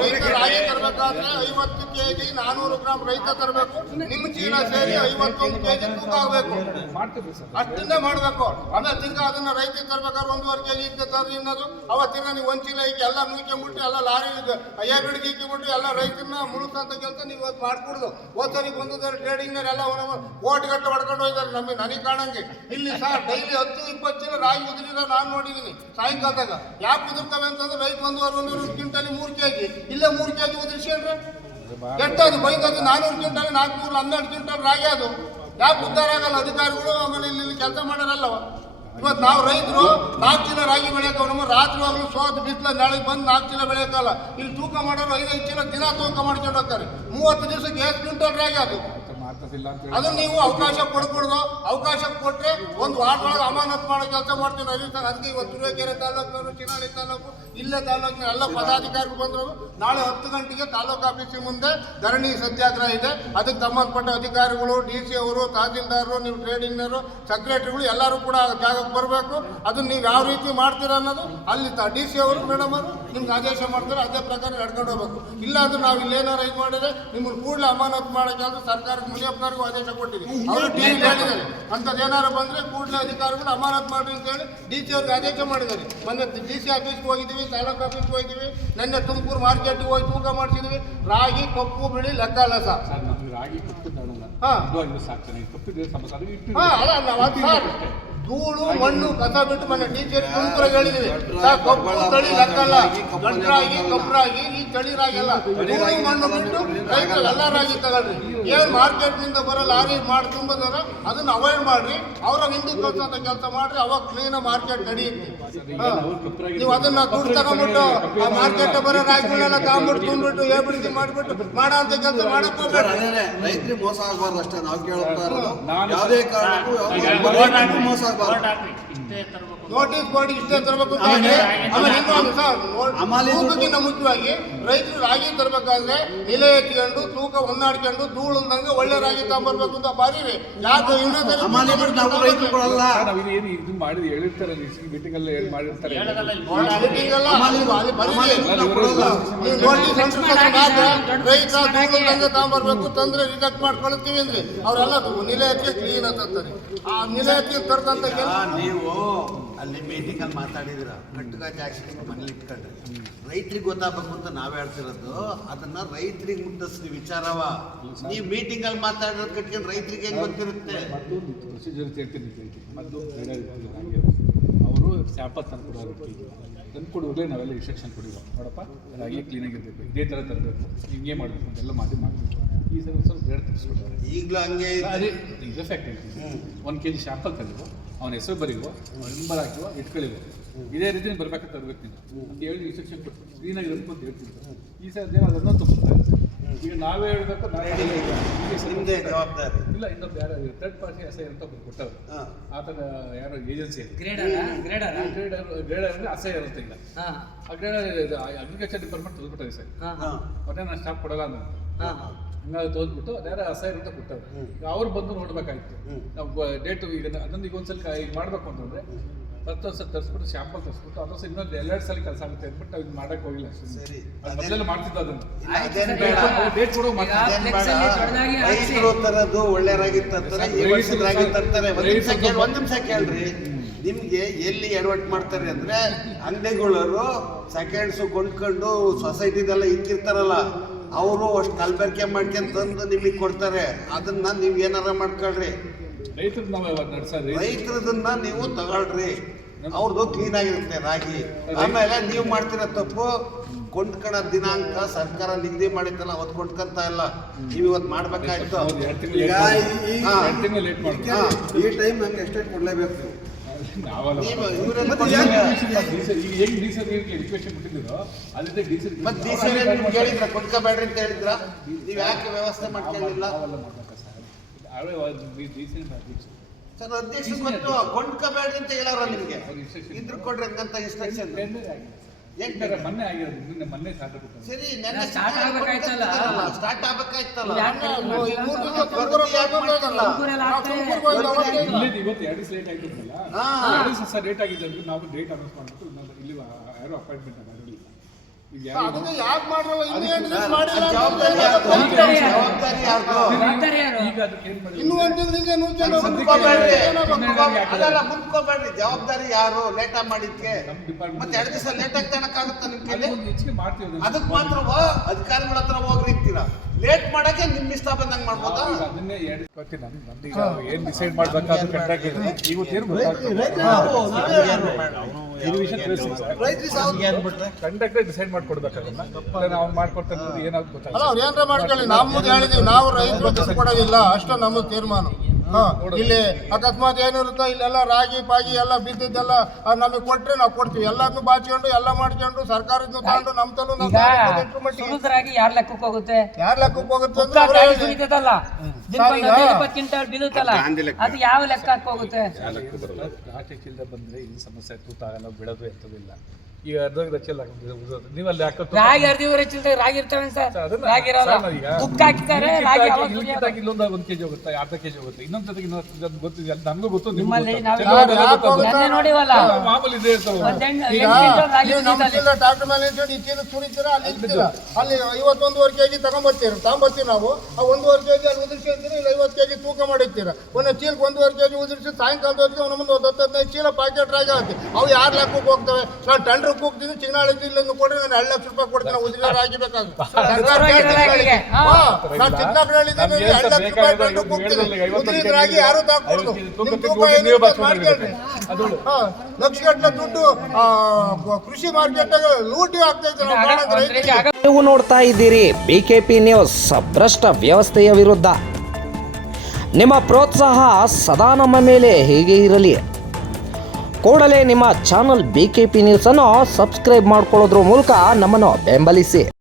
Okay. ತರಬೇಕಾದ್ರೆ ಐವತ್ತು KG ನಾನೂರು gram ರೈತ ತರಬೇಕು. ನಿಮ್ಮ ಚೀಲ ಸೇರಿ ಐವತ್ತೊಂದು ಕೆಜಿ ತೂಕ ಆಗಬೇಕು. ಅಷ್ಟಿಂದ ಮಾಡಬೇಕು. ಆಮೇಲೆ ತಿರ್ಗಾ ಅದನ್ನ ರೈತ ತರ್ಬೇಕಾದ್ರೆ ಒಂದೂವರೆ ಕೆಜಿ ಇದ್ದ ತರ್ರಿ ಅನ್ನೋದು. ಅವತ್ತಿನ ನೀವು ಒಂದ್ ಚೀಲ ಈಗ ಎಲ್ಲ ಮುಟ್ಟಿ, ಎಲ್ಲ ಲಾರಿ ಅಯ್ಯ ಬಿಡಿಗೆ ಇಕ್ಕಿಬಿಟ್ಟು ಎಲ್ಲ ರೈತರನ್ನ ಮುಳುಕಂತ ಕೆಲಸ ನೀವು ಇವತ್ತು ಮಾಡ್ಕೊಡುದು. ಹೋದ್ಸರಿ ಬಂದಿದ್ದಾರೆ ಟ್ರೇಡಿಂಗ್ನವ್ರು ಎಲ್ಲ ಕೋಟ್ ಗಟ್ಟೆ ಹೊಡ್ಕೊಂಡು ಹೋಗಿದ್ದಾರೆ. ನಮಗೆ ನನಗೆ ಕಾಣಂಗೆ. ಇಲ್ಲಿ ಸರ್ ಡೈಲಿ ಹತ್ತು, ಇಪ್ಪತ್ತು ಚೀಲ ರಾಗಿ ಉದುರಿದ ನಾನು ನೋಡಿದ್ದೀನಿ ಸಾಯಂಕಾಲದಾಗ. ಯಾಕೆ ಉದುರ್ತವೆ ಅಂತಂದ್ರೆ ರೈತ ಒಂದೂವರೆ ಒಂದೂರು ಕ್ವಿಂಟಲಿ ಮೂರು ಕೆಜಿ. ಇಲ್ಲೇ ಮೂರು ಕೆಜಿ ಉದುರಿಸ್ಕೊಂಡ್ರೆ ಎಷ್ಟದು? ಬೈದದು ನಾನೂರು ಕ್ವಿಂಟಲ್, ನಾಲ್ಕುನೂರು, ಹನ್ನೆರಡು ಕ್ವಿಂಟಲ್ ರಾಗಿ ಅದು. ಯಾಕೆ ಉದ್ದಾರ ಆಗಲ್ಲ? ಅಧಿಕಾರಿಗಳು ಆಮೇಲೆ ಇಲ್ಲಿ ಕೆಲಸ ಮಾಡೋರಲ್ಲವ ಇವತ್ತು ನಾವು ರೈತರು, ನಾಲ್ಕು ಚೀಲ ರಾಗಿ ಬೆಳೆಯಕ್ಕೆ ನಮ್ಮ ರಾತ್ರಿ ಹೋಗ್ಲು ಸೋತ್ ಬಿಸಿಲ, ನಾಳೆಗೆ ಬಂದು ನಾಲ್ಕು ಚೀಲ ಬೆಳೆಯೋಕ್ಕಲ್ಲ. ಇಲ್ಲಿ ತೂಕ ಮಾಡೋರು ಐದೈದು ಚೀಲ ದಿನ ತೂಕ ಮಾಡ್ಕೊಂಡು ಹೋಗ್ತಾರೆ. ಮೂವತ್ತು ದಿವಸಕ್ಕೆ ಎಷ್ಟು ಕ್ವಿಂಟಲ್ ರಾಗಿ ಅದು? ಅದನ್ನ ನೀವು ಅವಕಾಶ ಕೊಡ್ಕೊಡ್ದು ಅವಕಾಶ ಕೊಟ್ರೆ ಒಂದು ವಾರದೊಳಗೆ ಅಮಾನತ್ ಮಾಡೋ ಕೆಲಸ ಮಾಡ್ತೀನಿ ಸರ್ ಅದಕ್ಕೆ ಇವತ್ತು ತುರುವೇಕೆರೆ ತಾಲೂಕು ಚಿನಾಳಿ ತಾಲೂಕು, ಇಲ್ಲೇ ತಾಲೂಕಿನ ಎಲ್ಲ ಪದಾಧಿಕಾರಿಗಳು ಬಂದರು. ನಾಳೆ ಹತ್ತು ಗಂಟೆಗೆ ತಾಲೂಕು ಆಫೀಸ್ ಮುಂದೆ ಧರಣಿ ಸತ್ಯಾಗ್ರಹ ಇದೆ. ಅದಕ್ಕೆ ಸಂಬಂಧಪಟ್ಟ ಅಧಿಕಾರಿಗಳು, ಡಿ ಸಿ ಅವರು, ತಹಸೀಲ್ದಾರರು, ನೀವು ಟ್ರೇಡಿಂಗ್ನವರು ಸೆಕ್ರೆಟರಿಗಳು ಎಲ್ಲರೂ ಕೂಡ ಜಾಗಕ್ಕೆ ಬರಬೇಕು. ಅದನ್ನ ನೀವು ಯಾವ ರೀತಿ ಮಾಡ್ತೀರಾ ಅನ್ನೋದು ಅಲ್ಲಿ ಡಿ ಸಿ ಅವರು, ಮೇಡಮ್ ಅವರು ನಿಮ್ಗೆ ಆದೇಶ ಮಾಡ್ತಾರೆ ಅದೇ ಪ್ರಕಾರ ನಡ್ಕೊಂಡು ಹೋಗ್ಬೇಕು. ಇಲ್ಲ ಅಂದ್ರೆ ನಾವು ಇಲ್ಲಿ ಏನಾರ ಇದು ಮಾಡಿದ್ರೆ ನಿಮ್ಮನ್ನು ಕೂಡಲೇ ಅಮಾನತು ಮಾಡೋಕ್ಕಾದ್ರೂ ಸರ್ಕಾರಕ್ಕೆ ಮುನಿಯಪ್ಪನವ್ರಿಗೂ ಆದೇಶ ಕೊಟ್ಟಿದೆ ಅವರು ಟಿ ವಿ ಹೇಳಿದ್ದಾರೆ ಅಂಥದ್ದು ಏನಾರು ಬಂದರೆ ಕೂಡಲೇ ಅಧಿಕಾರಿಗಳು ಅಮಾನತು ಮಾಡಿ ಅಂತ ಹೇಳಿ ಡಿ ಸಿ ಅವ್ರಿಗೆ ಆದೇಶ ಮಾಡಿದ್ದಾರೆ. ಮೊನ್ನೆ ಡಿ ಸಿ ಆಫೀಸ್ಗೆ ಹೋಗಿದ್ದೀವಿ ತಾಲೂಕು ಆಫೀಸ್ಗೆ ಹೋಗಿದ್ದೀವಿ ನಿನ್ನೆ ತುಮಕೂರು ಮಾರ್ಕೆಟ್ಗೆ ಹೋಗಿ ತೂಕ ಮಾಡಿಸಿದ್ವಿ ರಾಗಿ ಕಪ್ಪು ಬಿಳಿ ಲೆಕ್ಕ ಅಲ್ಲ ಸರ್ ರಾಗಿ ಕಪ್ಪು ಹಾಂ. ಅಲ್ಲ ನಾವು ಧೂಳು ಮಣ್ಣು ಕಸ ಬಿಟ್ಟು ಮನೆ. ಟೀಚರ್ ತುಮಕೂರಾಗ ಹೇಳಿದ್ವಿ. ಸರ್ ಕಪ್ಪು ತಳಿ ಲೆಕ್ಕಲ್ಲ. ಗಂಟ್ರಾಗಿ ಈ ತಳಿ ರಾಗಿಲ್ಲ ಧೂಳು ಮಣ್ಣು ಬಿಟ್ಟು ರೈತರು ಎಲ್ಲ ರಾಗಿ ತಗೊಳ್ರಿ. ಏನ್ ಮಾರ್ಕೆಟ್ನಿಂದ ಬರೋ ಲಾರಿ ಮಾಡಿ ತುಂಬದಾರ ಅದನ್ನ ಅವಾಯ್ಡ್ ಮಾಡ್ರಿ. ಅವ್ರ ಹಿಂದಕ್ಕೆ ಅಂತ ಕೆಲಸ ಮಾಡ್ರಿ. ಅವಾಗ ಕ್ಲೀನ್ ಮಾರ್ಕೆಟ್ ನಡೆಯುತ್ತೆ. ನೀವು ಅದನ್ನ ದುಡ್ಡು ತಗೊಂಡ್ಬಿಟ್ಟು ಆ ಮಾರ್ಕೆಟ್ ಬರೋ ರಾಗಿಗಳೆಲ್ಲ ತಗೊಂಡ್ಬಿಟ್ಟು ತುಂಬಿಟ್ಟು ಏಬಿಡಿಸಿ ಮಾಡಿಬಿಟ್ಟು ಮಾಡೋ ಅಂತ ಕೆಲಸ ಮಾಡಕ್ ಹೋಗ್ಬೇಡ್ರಿ. ರೈತರಿಗೆ ಮೋಸ ಆಗಬಾರ್ದು ಅಷ್ಟೇ. ನಾವು ಕೇಳ್ತಾ ಯಾವುದೇ ಕಾರಣಕ್ಕೂ ಯಾವ ಮೋಸ ಆಗಬಾರ್ದು ನೋಟಿಸ್ ಬೋರ್ಡ್ ಇಷ್ಟೇ ತರಬೇಕು ತೂಕಕ್ಕಿಂತ ಮುಖ್ಯವಾಗಿ ರೈತರು ರಾಗಿ ತರಬೇಕಾದ್ರೆ ನಿಲೆ ಎತ್ಕೊಂಡು ತೂಕ ಹೊನ್ನಾಡ್ಕೊಂಡು ಅಂದಂಗೆ ಒಳ್ಳೆ ರಾಗಿ ತಗೊಂಬರ್ಬೇಕು ಅಂತ ಬಾರಿ ಇದು. ಏನು ಇದು ಮಾಡಿ ಹೇಳಿರ್ತಾರೆ ಮೀಟಿಂಗ್ ಅಲ್ಲಿ ಮಾಡಿರ್ತಾರೆ. ರೈತ ಧೂಳು ಅಲ್ಲಿ ತಗೊಂಡ್ಬರ್ಬೇಕು ತಂದ್ರೆ ರಿಜೆಕ್ಟ್ ಮಾಡ್ಕೊಳ್ತೀವಿ ಅಂದ್ರೆ. ಅವರೆಲ್ಲ ನಿಲೆ ಕ್ಲೀನ್ ಅಂತಾರೆ. ಆ ನಿಲೆ ಎತ್ತಿ ತರದಂತ ನೀವು ಅಲ್ಲಿ ಮೀಟಿಂಗ್ ಅಲ್ಲಿ ಮಾತಾಡಿದಿರ? ಕಟ್ಟುಗಾಜಿ ಆಕ್ಸಿಡೆಂಟ್ ಮನೇಲಿ ಇಟ್ಕೊಂಡ್ರೆ. ರೈತರಿಗೆ ಗೊತ್ತಾಗಬೇಕು ಅಂತ ನಾವ್ ಹೇಳ್ತಿರೋದು. ಅದನ್ನ ರೈತರಿಗೆ ಮುಟ್ಟಿಸ್ರಿ ವಿಚಾರವ. ನೀವು ಮೀಟಿಂಗ್ ಅಲ್ಲಿ ಮಾತಾಡಿರೋದು ಕಟ್ಕೊಂಡು ರೈತರಿಗೆ ಹೆಂಗ್ ಗೊತ್ತಿರುತ್ತೆ? ಮೊದಲು ಹಾಗೆ. ಅವರು ಸ್ಯಾಂಪಲ್ ತಂದು ತಂದು ಕೊಡುವಾಗಲೇ ನಾವೆಲ್ಲ ಇನ್ಸ್ಟ್ರಕ್ಷನ್ ಕೊಡಿರೋ ನೋಡಪ್ಪ ರಾಗಿ ಕ್ಲೀನಾಗಿರ್ಬೇಕು ಇದೇ ಥರ ತರಬೇಕು. ಹಿಂಗೆ ಮಾಡಬೇಕು ಅಂತೆಲ್ಲ ಮಾಡಿ ಮಾಡಬೇಕು. ಈ ಸಲ ಸ್ವಲ್ಪ ಬೇಡ ತಿಳಿಸ್ಬಿಟ್ಟಾರೆ ಈಗಲೂ ಹಂಗೆ. ಅದೇ ಇದು ಹೇಳ್ತೀನಿ ಒಂದು ಕೆ ಜಿ ಶಾಂಪಲ್ ತಂದಿವು ಅವನ ಹೆಸರು ಬರೀವೋ ನಂಬರ್ ಹಾಕಿವೋ, ಇಟ್ಕೊಳ್ಳಿವೋ. ಇದೇ ರೀತಿ ಬರ್ಬೇಕಂತ ತರಬೇಕು ನೀನು ಅಂತ ಹೇಳಿ ಇನ್ಸ್ಟ್ರಕ್ಷನ್ ಕೊಟ್ಟು ಕ್ಲೀನಾಗಿರ್ಬೇಕು ಅಂತ ಹೇಳ್ತೀನಿ. ಈ ಸಲ ಜನ ಅದನ್ನ ತಪ್ಪಿಸ್ತಾರೆ ಈಗ ನಾವೇ ಹೇಳ್ಬೇಕು. ನಾವೇ ಸ್ವಲ್ಪ ಜವಾಬ್ದಾರಿ. ಇಲ್ಲ ಇನ್ನೊಬ್ಬ ಯಾರು ಥರ್ಡ್ ಪಾರ್ಟಿ ಐ ಅಂತ ಒಬ್ರು ಕೊಟ್ಟವ್ರು. ಆತನ ಆ? ಥರ ಯಾರೋ ಏಜೆನ್ಸಿ ಗ್ರೇಡರ್ ಗ್ರೇಡರ ಗ್ರೇಡರ್ ಅಂದ್ರೆ ಅಸಹ್ಯ ಇರುತ್ತೆ ಇಲ್ಲ ಆ ಗ್ರೇಡರ್ ಅಗ್ರಿಕಲ್ಚರ್ ಡಿಪಾರ್ಟ್ಮೆಂಟ್ ತೊಗೊಂಡ್ಬಿಟ್ಟದೆ ಸರ್ ಹಾ ಹಾ. ಮತ್ತೆ ನಾನು ಸ್ಟಾಪ್ ಕೊಡಲ್ಲ ಅಂತ ಹಾ ಹಂಗಾಗಿ ತೋದ್ಬಿಟ್ಟು ಅದ್ಯಾರ ಅಸಹ್ಯ ಅಂತ ಕೊಟ್ಟವ್ರು. ಈಗ ಅವ್ರು ಬಂದು ನೋಡ್ಬೇಕಾಯ್ತು. ನಾವು ಡೇಟ್ ಈಗ ಅದೊಂದು ಈಗ ಒಂದ್ಸಲ ಈಗ ಮಾಡ್ಬೇಕು ಅಂತಂದ್ರೆ ಹತ್ತು ವರ್ಷ ತರಿಸ್ಬಿಟ್ಟು ಶಾಂಪಲ್ ತರಿಸ್ಬಿಟ್ಟು ಅದೊಂದು ಇನ್ನೊಂದು ಎರಡೆರಡು ಸಲ ಕೆಲಸ ಆಗುತ್ತೆ ಅಂದ್ಬಿಟ್ಟು ಇದು ಮಾಡಕ್ ಹೋಗಿಲ್ಲ ಅಷ್ಟೇ. ಸರಿ. ಮೊದಲೆಲ್ಲ ಮಾಡ್ತಿದ್ದ ಅದನ್ನು. ತರದು ಒಳ್ಳೆ ರಾಗಿ ತರ್ತಾರೆ. ಒಂದ್ ನಿಮಿಷ ರೈತರು ಕೇಳಿ ಒಂದ್ ನಿಮಿಷ ಕೇಳ್ರಿ. ನಿಮ್ಗೆ ಎಲ್ಲಿ ಎಡವಟ್ ಮಾಡ್ತಾರೆ ಅಂದ್ರೆ ಅಂಗಡಿಗಳವರು ಸೆಕೆಂಡ್ಸ್ ಕೊಂಡ್ಕೊಂಡು ಸೊಸೈಟಿದೆಲ್ಲ ಇಕ್ಕಿರ್ತಾರಲ್ಲ ಅವರು ಅಷ್ಟು ಕಲ್ಬೆರ್ಕೆ ಮಾಡ್ಕೊಂಡ್ ತಂದು ನಿಮಗೆ ಕೊಡ್ತಾರೆ. ಅದನ್ನ ನೀವು ಏನಾರ ಮಾಡ್ಕೊಳ್ರಿ. ರೈತರದನ್ನ ನೀವು ತಗೊಳ್ರಿ. ಅವ್ರದ್ದು ಕ್ಲೀನ್ ಆಗಿರುತ್ತೆ ರಾಗಿ. ಆಮೇಲೆ ನೀವು ಮಾಡ್ತಿರೋ ತಪ್ಪು ಕೊಂಡ್ಕಣ ದಿನಾಂಕ ಸರ್ಕಾರ ನಿಗದಿ ಮಾಡಿದ್ದಲ್ಲ ಅವತ್ತು ಕೊಂಡ್ಕೊಂತ ಇಲ್ಲ. ನೀವು ಇವತ್ತು ಮಾಡ್ಬೇಕಾಯ್ತು. ಈ- ಟೈಮ್ ನಮ್ಗೆ ಎಷ್ಟೇ ಕೊಡ್ಲೇಬೇಕು ಮತ್ತೆ ಹೇಳಿದ್ರ ಕೊಂಡ್ಕೋಬೇಡ್ರಿ ಅಂತ ಹೇಳಿದ್ರ? ನೀವ್ ಯಾಕೆ ವ್ಯವಸ್ಥೆ ಮಾಡ್ಕೊಂಡಿಲ್ಲ? ಸರ್ ಅಧ್ಯಕ್ಷ ಗೊತ್ತು ಕೊಂಡ್ಕೋಬೇಡ್ರಿ ಅಂತ ಹೇಳಾರ ನಿಮಗೆ. ಇದ್ರು ಕೊಡ್ರಿ ಹಂಗಂತ ಇನ್ಸ್ಟ್ರಕ್ಷನ್ ಮೊನ್ನೆ ಆಗಿರೋದು ನಿನ್ನೆ ಮೊನ್ನೆ ಸ್ಟಾರ್ಟ್ ಕೊಟ್ಟು ಸರಿ ನೆನ್ನೆ Start ಆಗ್ಬೇಕಾಯ್ತಲ್ಲ. ಸ್ಟಾರ್ಟ್ ಆಗ್ಬೇಕಾಯ್ತಲ್ಲ. ಇಲ್ಲೇ ಇವತ್ತು ಎರಡು ದಿವಸ ಲೇಟ್. ಎರಡು ದಿವಸ ಲೇಟ್ ಆಗಿದೆ ಅಂದ್ರೆ ನಾವು ಡೇಟ್ ಅನೌನ್ಸ್ ಮಾಡ್ಬಿಟ್ಟು ಇಲ್ಲಿ ಯಾರೋ ಅಪಾಯಿಂಟ್ಮೆಂಟ್ ಜವಾಬ್ದಾರಿ ಯಾರ್ದು? ಈಗ? ಇನ್ನೂ ಒಂದು ಮುಂದ್ಕೋಬೇಡ್ರಿ. ಮುಂದ್ಕೋಬೇಡ್ರಿ ಜವಾಬ್ದಾರಿ ಯಾರು ಲೇಟ್ ಮಾಡಿದ್ಕೆ ಮತ್ತೆ ಎರಡು ದಿವಸ ಲೇಟ್ ಆಗಿ ತನಕಾಗುತ್ತಾ ನಿಮ್ ಕೈಲಿ. ಅದಕ್ಕೆ ಮಾತ್ರ ವ- ಅಧಿಕಾರಿಗಳ ಹತ್ರ ಹೋಗ್ರಿ ಅಂತೀರಾ ಲೇಟ್ ಮಾಡಕ್ಕೆ ನಿಮ್ಮ ಇಷ್ಟ ಬಂದಂಗ್ ಮಾಡ್ಬೋದಾ? ಈಗ ಅದನ್ನೇ ಎರಡು ಗೊತ್ತಿಲ್ಲ ನಮ್ದು ಈಗ ಏನ್ ಡಿಸೈಡ್ ಮಾಡ್ಬೇಕಾದ್ರೆ ಕಂಟ್ರಾಕ್ಟ್ ಇದೆ. ತಿಳಿಸಿ. ಕಂಡಕ್ಟರ್ ಡಿಸೈಡ್ ಮಾಡ್ಕೊಡ್ಬೇಕಾಗಲ್ಲ ನಾವು ಮಾಡ್ಕೊಡ್ತಾರೆ ಅನ್ನೋದು ಏನಾದ್ರು ಗೊತ್ತಾಗಲ್ಲ ಅವ್ರು ಏನಾರ ಮಾಡ್ಕೊಳ್ಳಿ. ನಮ್ಮದು ಹೇಳಿದೀವಿ ನಾವು ರೈತರು ಕೊಡೋದಿಲ್ಲ. ಅಷ್ಟೇ ನಮ್ಮ ತೀರ್ಮಾನ. ಇಲ್ಲಿ ಅಕಸ್ಮಾತ್ ಏನಿರುತ್ತೋ ಇಲ್ಲೆಲ್ಲ ರಾಗಿ ಪಾಗಿ ಎಲ್ಲ ಬಿದ್ದಿದ್ದೆಲ್ಲ ನಮಗೆ ಕೊಟ್ರೆ ನಾವು ಕೊಡ್ತೀವಿ. ಎಲ್ಲದನ್ನು ಬಾಚಿಕೊಂಡು ಎಲ್ಲ ಮಾಡ್ಕೊಂಡು ಸರ್ಕಾರದಿಂದ ತಗೊಂಡು ನಮ್ಮ ತಲು ರಾಗಿ ಯಾರ ಲೆಕ್ಕಕ್ಕೆ ಹೋಗುತ್ತೆ? ಯಾರ ಲೆಕ್ಕಕ್ಕೆ ಹೋಗುತ್ತೆ ಅಂದ್ರೆ ಅದು ಯಾವ ಲೆಕ್ಕಕ್ಕೆ ಹೋಗುತ್ತೆ? ಆಟಕ್ಕೆ ಇಲ್ಲದೆ ಬಂದ್ರೆ ಈ ಸಮಸ್ಯೆ ತೂತ ಆಗಲ್ಲ ಬಿಡೋದು ಎತ್ತದಿಲ್ಲ ಈಗ ಅರ್ಧ ನೀವು ಅಲ್ಲಿ ಹಾಕೋದು ರಾಗಿ ಅರ್ಧಿವರೆ ಚಿಲ್ಲರೆ ರಾಗಿ ಇರ್ತಾವೆ ಸರ್. ರಾಗಿ ಇರಲ್ಲ. ಕುಕ್ಕ ರಾಗಿ ಅವಾಗ ಸುರಿಯೋದು. ಇಲ್ಲೊಂದು ಒಂದು ಕೆಜಿ ಹೋಗುತ್ತೆ ಅರ್ಧ ಕೆಜಿ ಹೋಗುತ್ತೆ. ಇನ್ನೊಂದ್ ಜೊತೆಗೆ ಇನ್ನೊಂದು ಗೊತ್ತಿದೆ ಅದು ನಮಗೂ ಗೊತ್ತು. ನಿಮ್ಮಲ್ಲಿ. ನಾವು ನೋಡಿವಲ್ಲ. ಮಾಮೂಲಿ ಇದೆ ಡಾಕ್ಟರ್ ನೀವು. ಚೀಲ ಮೇಲೆ ಈ ಚೀಲ ಸುರಿತೀರಾ ಅಲ್ಲಿ ಇರ್ತೀರಾ ಅಲ್ಲಿ ಐವತ್ತೊಂದುವರೆ ಕೆ ಜಿ ತಗೊಂಬರ್ತೀರ ತಗೊಂಬರ್ತೀವಿ ನಾವು? ಆ ಒಂದೂವರೆ ಕೆ ಜಿ ಅಲ್ಲಿ ಉದುರಿಸಿ ಅಂತೀರಿ ಇಲ್ಲ ಐವತ್ತು ಕೆ ಜಿ ತೂಕ ಮಾಡಿರ್ತೀರ? ಒಂದು ಚೀಲಕ್ಕೆ ಒಂದೂವರೆ ಕೆ ಜಿ ಉದುರಿಸಿ ಸಾಯಂಕಾಲದ ಹೊತ್ತಿಗೆ ಅವನ ಮುಂದೆ ಒಂದು ಹತ್ತು ಹದಿನೈದು ಚೀಲ ಪ್ಯಾಕೆಟ್ ರಾಗಿ ಆಗುತ್ತೆ ಅವು ಯಾರು ಲೆಕ್ಕಕ್ಕೆ ಹೋಗ್ತವೆ? ನಾನು ಟಂಡ್ರಿಗೆ ಹೋಗ್ತೀನಿ ಚಿನ್ನಾಳಿ ಇಲ್ಲೊಂದು ಕೊಡ್ರಿ ನಾನು ಎರಡು ಲಕ್ಷ ರೂಪಾಯಿ ಕೊಡ್ತೀನಿ ಉದುರಿ ರಾಗಿ ಬೇಕಾಗುತ್ತೆ. ನಾನು ನಮ್ಗೆ ಎರಡು ಲಕ್ಷ ರೂಪಾಯಿ ಟನ್ ಟಂಡ್ರಿಗೆ ಹೋಗ್ತೀನಿ ಕೆಜಿ ರಾಗಿ ಯಾರು ತಾಕೊಡೋದು. ಮಾಡ್ಕೊಳ್ರಿ. ಹಾ, ಲಕ್ಷಗಟ್ಟಲೆ ದುಡ್ಡು ಆ, ಕೃಷಿ ಮಾರ್ಕೆಟ್ ಲೂಟಿ ಆಗ್ತಾ ನೀವು ನೋಡ್ತಾ ಇದ್ದೀರಿ ಬಿಕೆಪಿ ನ್ಯೂಸ್ ಭ್ರಷ್ಟ ವ್ಯವಸ್ಥೆಯ ವಿರುದ್ಧ. ನಿಮ್ಮ ಪ್ರೋತ್ಸಾಹ ಸದಾ ನಮ್ಮ ಮೇಲೆ ಹೇಗೆ ಇರಲಿ? ಕೂಡಲೇ ನಿಮ್ಮ ಚಾನಲ್ ಬಿ ಕೆ ಪಿ ನ್ಯೂಸನ್ನು ಸಬ್ಸ್ಕ್ರೈಬ್ ಮಾಡ್ಕೊಳ್ಳೋದ್ರ ಮೂಲಕ ನಮ್ಮನ್ನು ಬೆಂಬಲಿಸಿ.